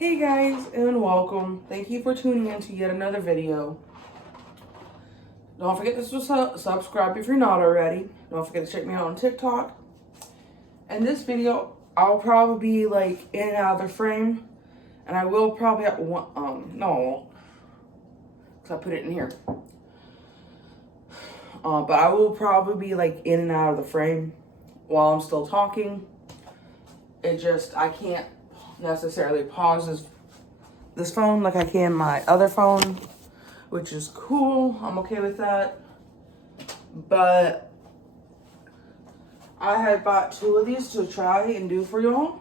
Hey guys, and welcome. Thank you for tuning in to yet another video. Don't forget to subscribe if you're not already. Don't forget to check me out on TikTok. In this video, I'll probably be like in and out of the frame, and I will probably have one. No, because I put it in here. But I will probably be like in and out of the frame while I'm still talking. I can't necessarily pause this phone like I can my other phone, which is cool. I'm okay with that. But I had bought 2 of these to try and do for y'all.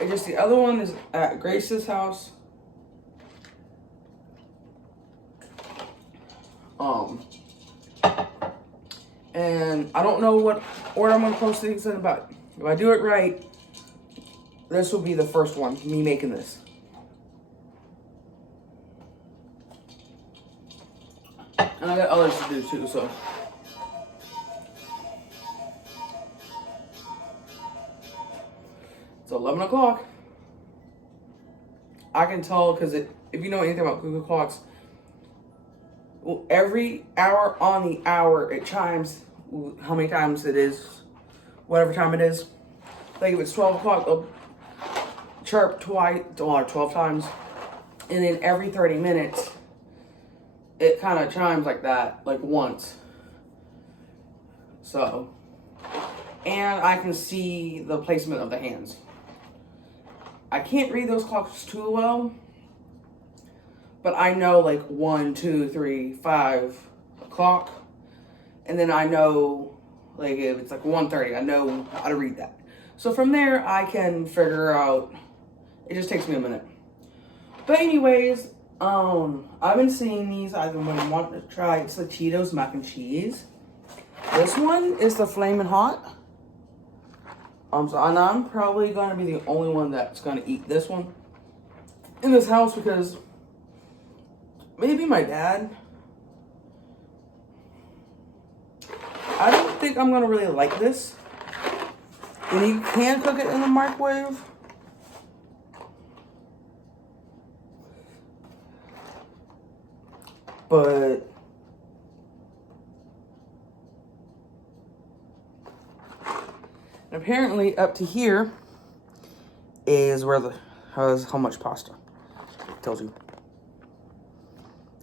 And just the other one is at Grace's house. And I don't know what order I'm gonna post these in, but if I do it right, this will be the first one, me making this. And I got others to do too, so. It's 11 o'clock. I can tell because if you know anything about Google clocks, every hour on the hour it chimes how many times it is, whatever time it is. Like if it's 12 o'clock, they'll chirp twice, or 12 times. And then every 30 minutes, it kind of chimes like that, like once. So, and I can see the placement of the hands. I can't read those clocks too well, but I know like 1, 2, 3, 5 o'clock. And then I know like if it's like 1:30, I know how to read that. So from there, I can figure out, it just takes me a minute. But anyways, I've been seeing these. I've been wanting to try. It's the Cheetos mac and cheese. This one is the Flamin' Hot. And I'm probably gonna be the only one that's gonna eat this one in this house because maybe my dad. I don't think I'm gonna really like this. And you can cook it in the microwave. But apparently up to here is where how much pasta. It tells you.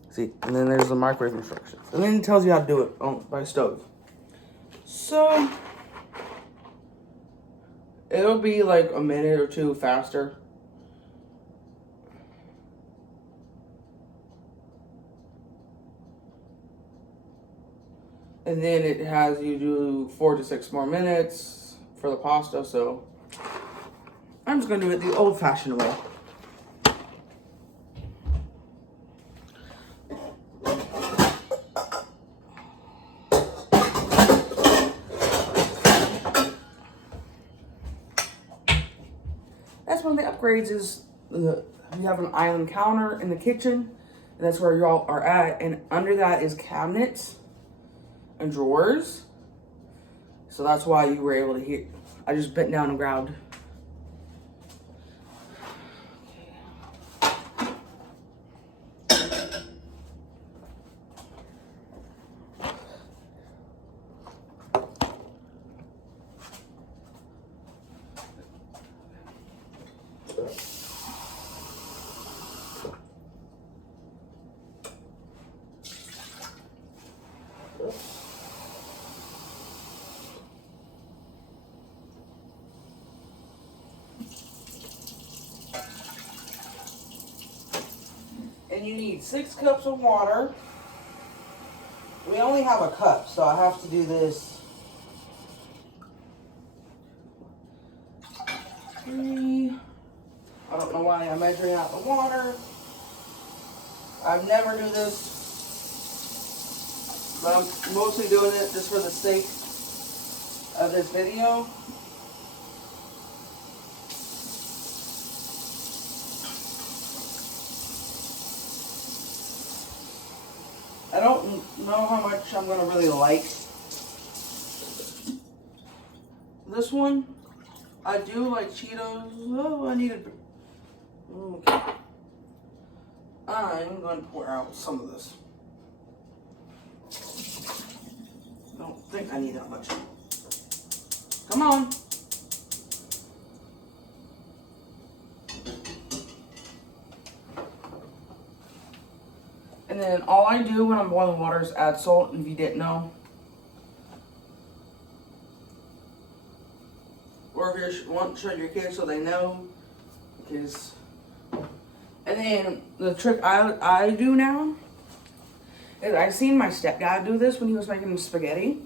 See, and then there's the microwave instructions. And then it tells you how to do it by stove. So it'll be like a minute or 2 faster. And then it has you do 4 to 6 more minutes for the pasta. So I'm just gonna do it the old-fashioned way. That's one of the upgrades is you have an island counter in the kitchen, and that's where y'all are at. And under that is cabinets and drawers. So that's why you were able to hear. I just bent down and grabbed. And you need 6 cups of water. We only have a cup, so I have to do this. 3. I don't know why I'm measuring out the water. I've never do this, but I'm mostly doing it just for the sake of this video. I don't know how much I'm gonna really like this one. I do like Cheetos. Oh, I needed Okay. I'm going to pour out some of this. I don't think I need that much. Come on. And then all I do when I'm boiling water is add salt, if you didn't know. Or if you want to show your kids so they know. Because, and then the trick I do now is I've seen my stepdad do this when he was making spaghetti.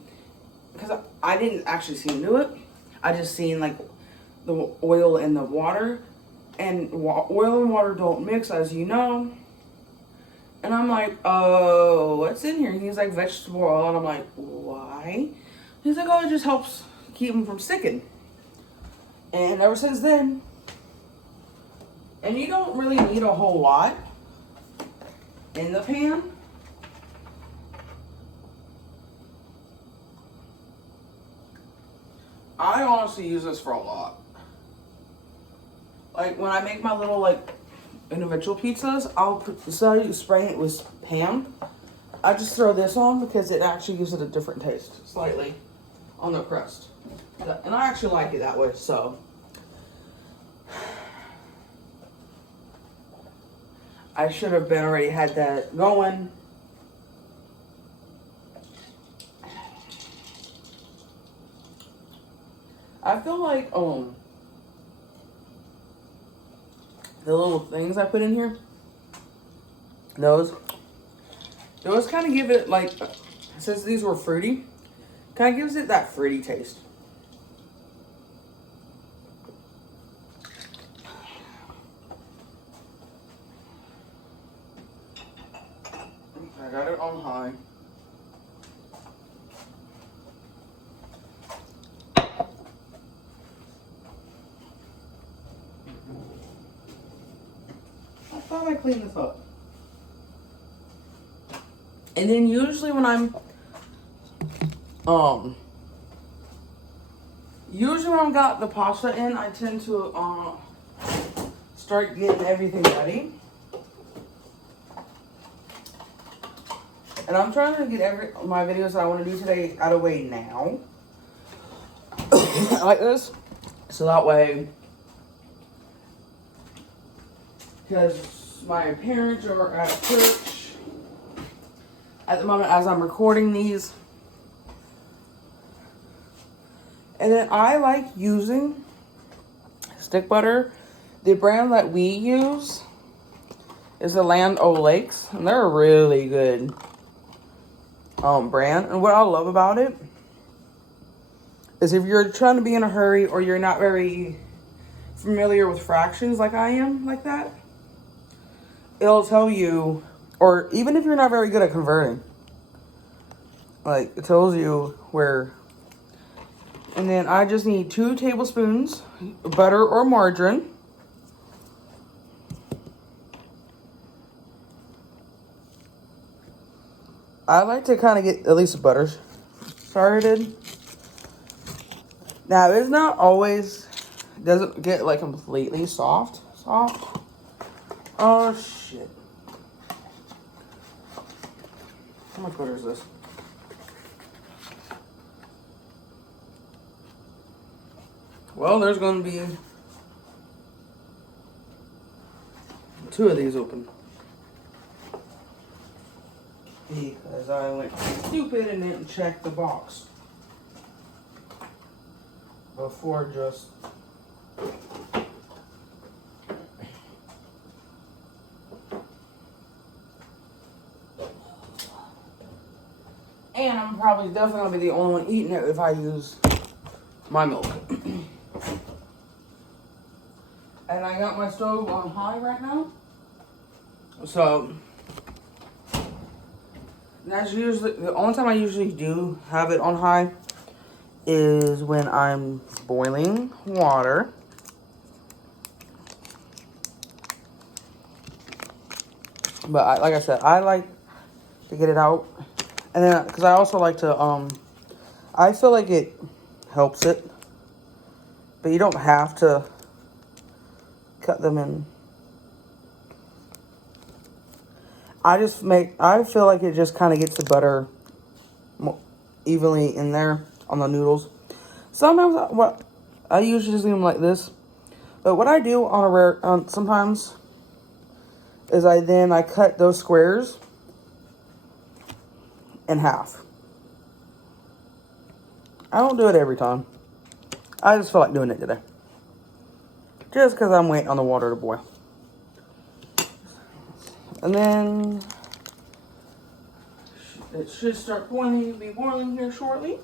Because I didn't actually see him do it. I just seen like the oil and the water. And oil and water don't mix, as you know. And I'm like, oh, what's in here? And he's like, vegetable oil. And I'm like, why? He's like, oh, it just helps keep them from sticking. And ever since then, and you don't really need a whole lot in the pan. I honestly use this for a lot. Like when I make my little like individual pizzas, instead of spraying it with Pam, I just throw this on because it actually gives it a different taste, slightly, on the crust. And I actually like it that way, so. I should have been already had that going. I feel like, the little things I put in here, those kind of give it like, since these were fruity, kind of gives it that fruity taste. I got it on high. I thought I cleaned this up. And then usually when I'm, got the pasta in, I tend to, start getting everything ready. And I'm trying to get my videos that I want to do today out of the way now. Like this. So that way, because my parents are at church at the moment as I'm recording these. And then I like using stick butter. The brand that we use is the Land O'Lakes, and they're a really good brand. And what I love about it is if you're trying to be in a hurry or you're not very familiar with fractions like I am, like that, it'll tell you, or even if you're not very good at converting, like it tells you where. And then I just need 2 tablespoons butter or margarine. I like to kind of get at least butter started. Now it's not always, doesn't get like completely soft. Oh shit. How much butter is this? Well, there's going to be 2 of these open. Because I went stupid and didn't check the box before just and I'm probably definitely gonna be the only one eating it if I use my milk. And I got my stove on high right now, so that's usually the only time I usually do have it on high is when I'm boiling water. But like I said, I like to get it out, and then because I also like to I feel like it helps it, but you don't have to cut them in I feel like it just kind of gets the butter evenly in there on the noodles. Sometimes I usually just leave them like this. But what I do on a rare, sometimes is I cut those squares in half. I don't do it every time. I just feel like doing it today. Just because I'm waiting on the water to boil. And then it should start be boiling here shortly.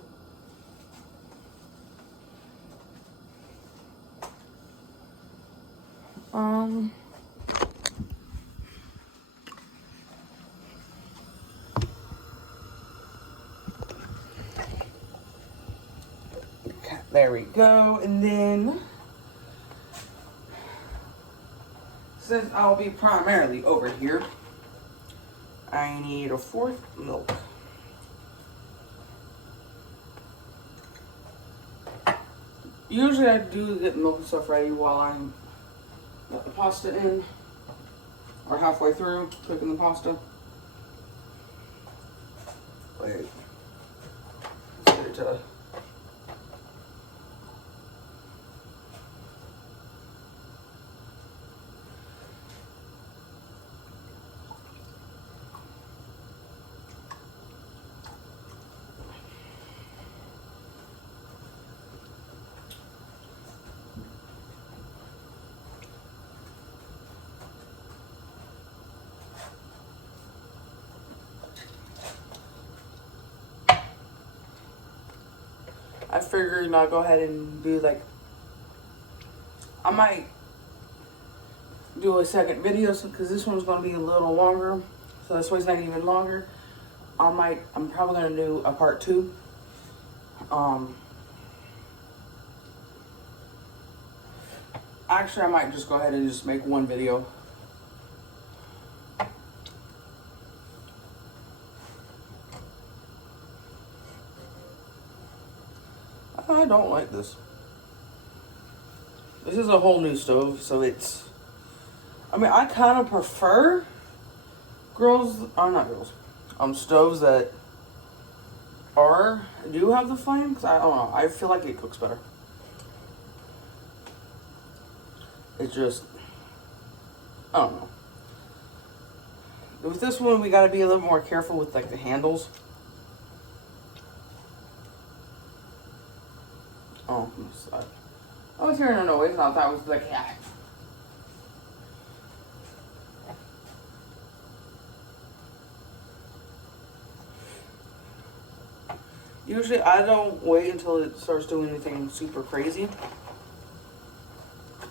Okay, there we go. And then, since I'll be primarily over here, I need a 4th milk. Usually I do get milk and stuff ready while I'm got the pasta in, or halfway through cooking the pasta. Wait, let's get it to. I figured I'll go ahead and do like, I might do a second video because this one's going to be a little longer. So this one's not even longer. I'm probably going to do a part 2. Actually, I might just go ahead and just make one video. I don't like this. This is a whole new stove, so it's, I mean, I kind of prefer stoves that do have the flame, because I don't know, I feel like it cooks better. It's just, I don't know. With this one, we got to be a little more careful with like the handles. Oh, I was hearing a noise. I thought that was the cat. Usually, I don't wait until it starts doing anything super crazy,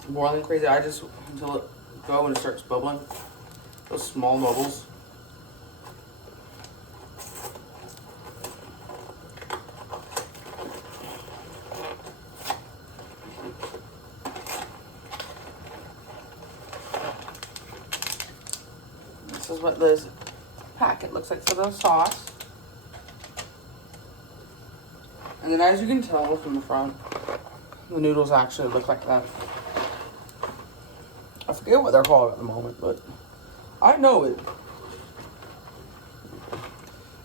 boiling crazy. I just until it go and it starts bubbling. Those small bubbles. This is what this packet looks like for the sauce. And then as you can tell from the front, the noodles actually look like that. I forget what they're called at the moment, but I know it.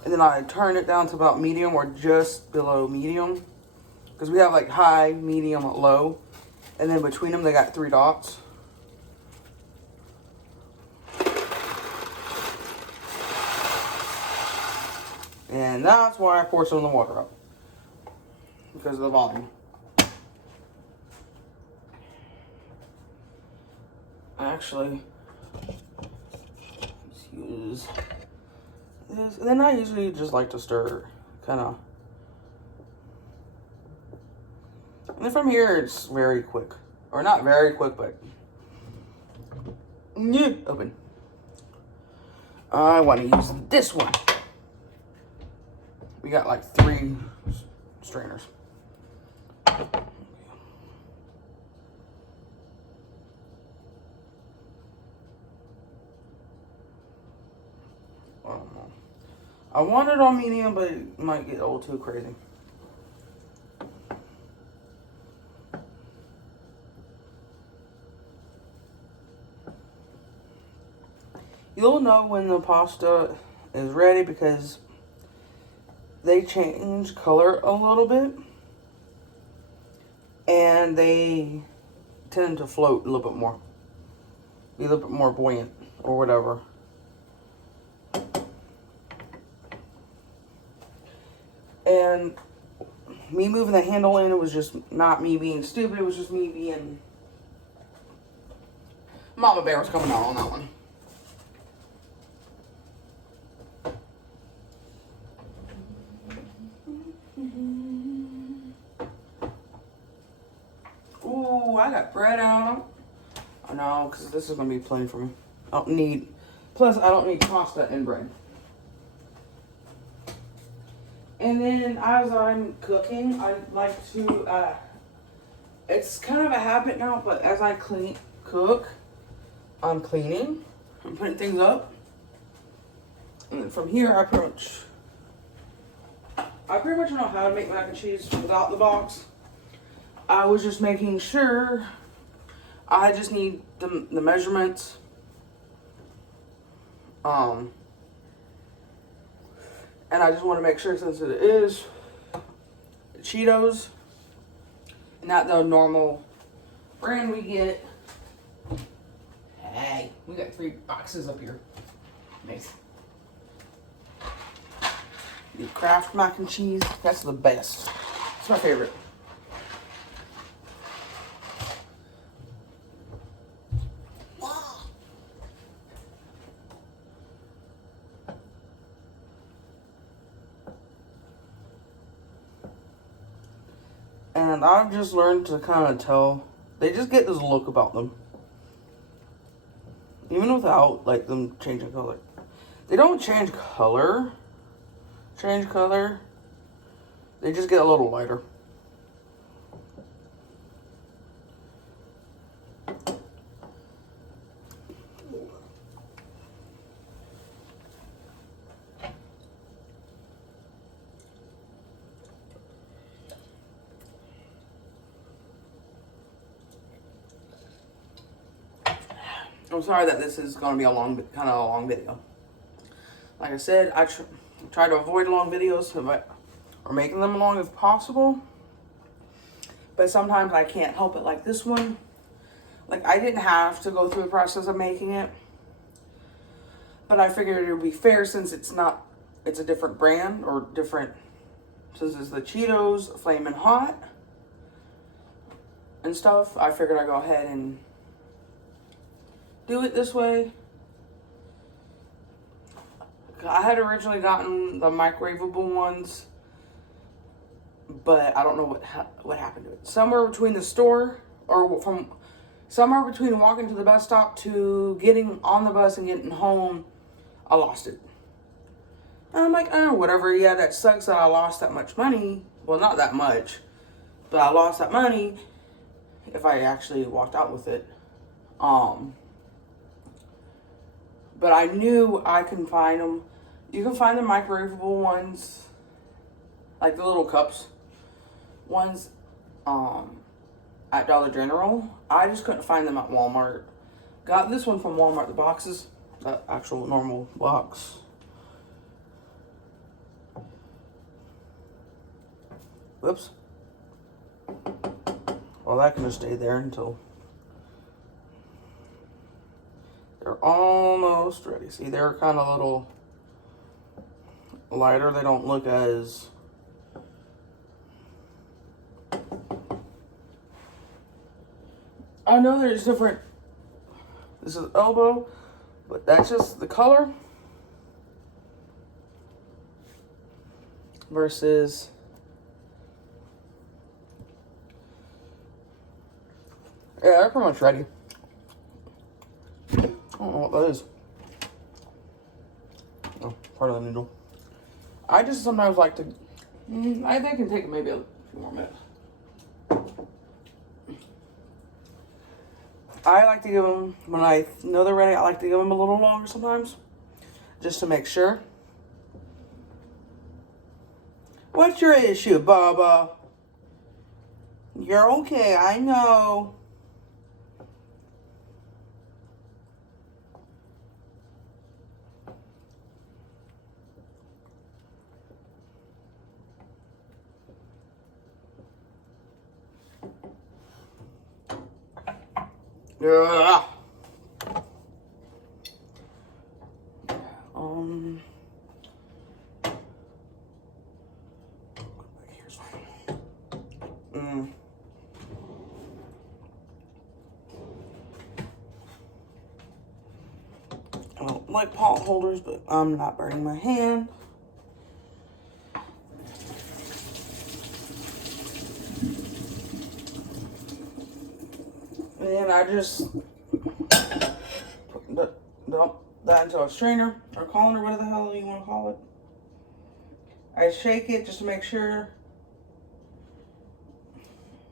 And then I turn it down to about medium or just below medium. Because we have like high, medium, low. And then between them they got 3 dots. And that's why I pour some of the water up. Because of the volume. Actually, let's use this. And then I usually just like to stir, kind of. And then from here, it's very quick. Or not very quick, but open. I want to use this one. We got like 3 strainers. I want it on medium, but it might get a little too crazy. You You'll know when the pasta is ready because they change color a little bit and they tend to float a little bit more, be a little bit more buoyant or whatever. And me moving the handle in, it was just not me being stupid, it was just me being... Mama Bear was coming out on that one. Ooh, I got bread out. I know, because this is going to be plenty for me. I don't need... Plus, I don't need pasta and bread. And then as I'm cooking, I like to, it's kind of a habit now, but as I cook, I'm cleaning, I'm putting things up. And then from here, I pretty much know how to make mac and cheese without the box. I was just making sure I just need the measurements. And I just want to make sure, since it is Cheetos, not the normal brand we get. Hey, we got 3 boxes up here. Nice. The Kraft mac and cheese, that's the best. It's my favorite. And I've just learned to kind of tell, they just get this look about them. Even without, like, them changing color. They don't change color. They just get a little lighter. I'm sorry that this is going to be kind of a long video. Like I said, I try to avoid long videos or making them long if possible. But sometimes I can't help it, like this one. Like, I didn't have to go through the process of making it. But I figured it would be fair, since it's a different brand or different, since it's the Cheetos Flamin' Hot and stuff. I figured I'd go ahead and do it this way. I had originally gotten the microwavable ones, but I don't know what happened to it. Somewhere between the store, or somewhere between walking to the bus stop to getting on the bus and getting home, I lost it. And I'm like, oh, whatever. Yeah, that sucks that I lost that much money. Well, not that much, but I lost that money if I actually walked out with it. But I knew I can find them. You can find the microwavable ones, like the little cups ones, at Dollar General. I just couldn't find them at Walmart. Got this one from Walmart, the boxes, the actual normal box. Whoops. Well, that can just stay there until they're almost ready. See, they're kind of a little lighter. They don't look as... I know there's different... This is elbow, but that's just the color. Versus... Yeah, they're pretty much ready. I don't know what that is. Oh, part of the noodle. I just sometimes like to... I think it can take maybe a few more minutes. I like to give them, when I know they're ready, I like to give them a little longer sometimes. Just to make sure. What's your issue, Baba? You're okay, I know. Yeah. Here's fine. I don't like pot holders, but I'm not burning my hand. And then I just dump that into a strainer or colander, whatever the hell you want to call it. I shake it just to make sure.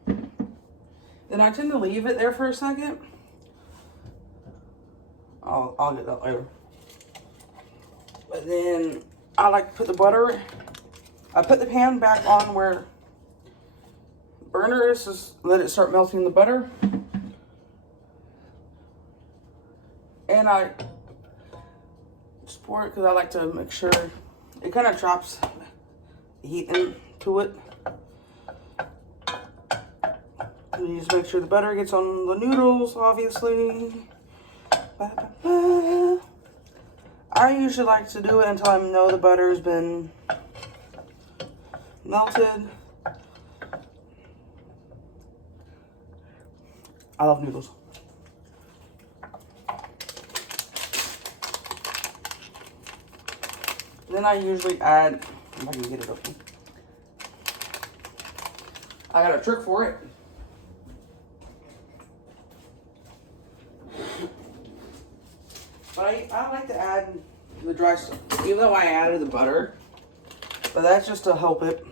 Then I tend to leave it there for a second. I'll get that later. But then I like to put the butter. I put the pan back on where the burner is, just let it start melting the butter. And I just pour it because I like to make sure it kind of traps the heat into it. And you just make sure the butter gets on the noodles, obviously. I usually like to do it until I know the butter's been melted. I love noodles. Then I usually add, if I can get it open. I got a trick for it. But I like to add the dry stuff, even though I added the butter. But that's just to help it.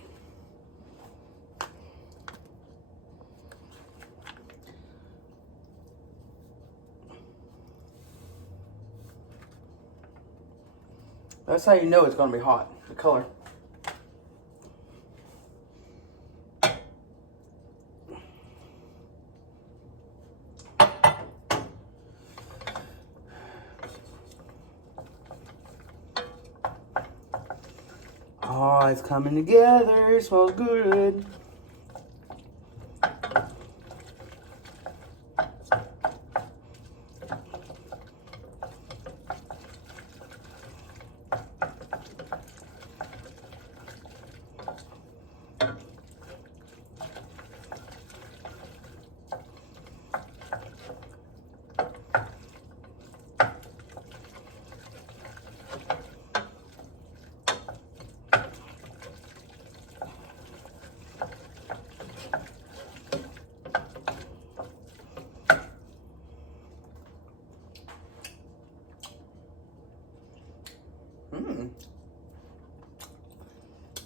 That's how you know it's going to be hot, the color. Oh, it's coming together. It smells good.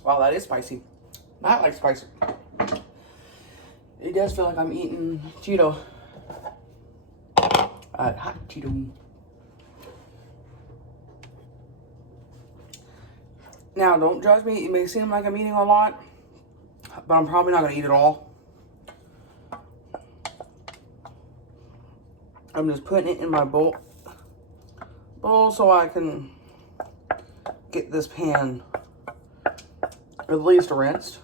Wow, that is spicy. Not like spicy. It does feel like I'm eating Cheeto. Hot Cheeto. Now, don't judge me. It may seem like I'm eating a lot, but I'm probably not going to eat it all. I'm just putting it in my bowl so I can get this pan at least rinsed.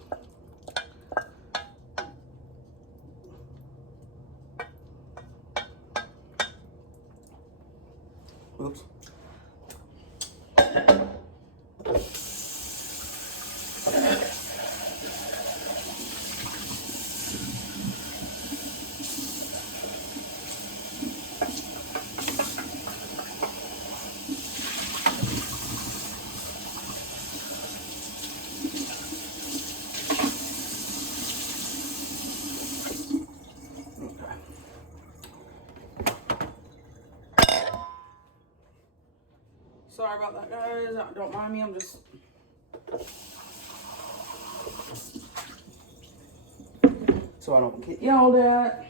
Oops. Sorry about that, guys. Don't mind me. I'm just... so I don't get yelled at.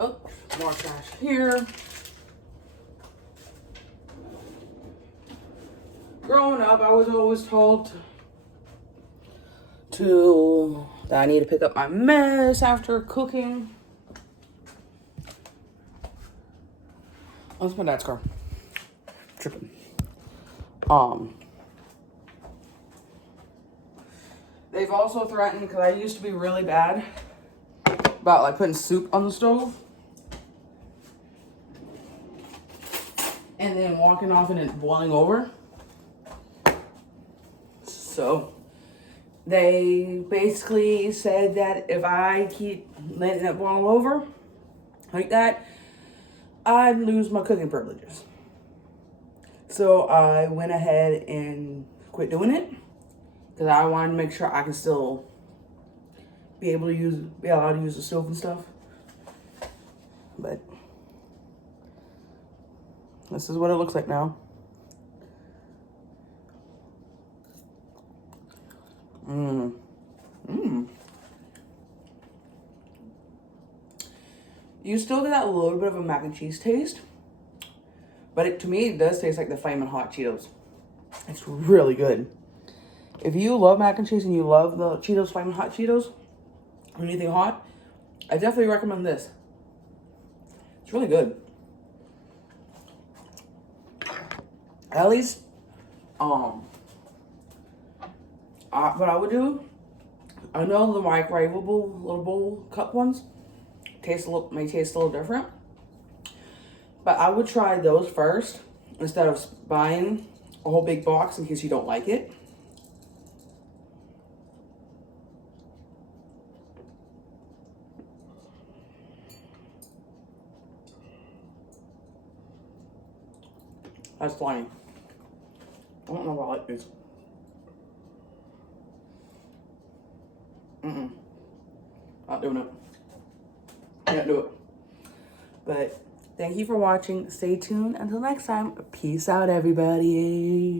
Oh, more trash here. Growing up, I was always told that I need to pick up my mess after cooking. Oh, that's my dad's car. Tripping. They've also threatened, because I used to be really bad about like putting soup on the stove and then walking off and it boiling over. So they basically said that if I keep letting it boil over like that, I'd lose my cooking privileges. So I went ahead and quit doing it because I wanted to make sure I can still be allowed to use the stove and stuff. But this is what it looks like now. You still get that little bit of a mac and cheese taste, but to me, it does taste like the Flamin' Hot Cheetos. It's really good. If you love mac and cheese and you love the Cheetos, Flamin' Hot Cheetos, or anything hot, I definitely recommend this. It's really good. At least, what I would do, I know the microwavable little bowl cup ones may taste a little different, but I would try those first instead of buying a whole big box in case you don't like it. That's slimy. I don't know if I like these. Not doing it. Can't do it. But thank you for watching. Stay tuned until next time. Peace out, everybody.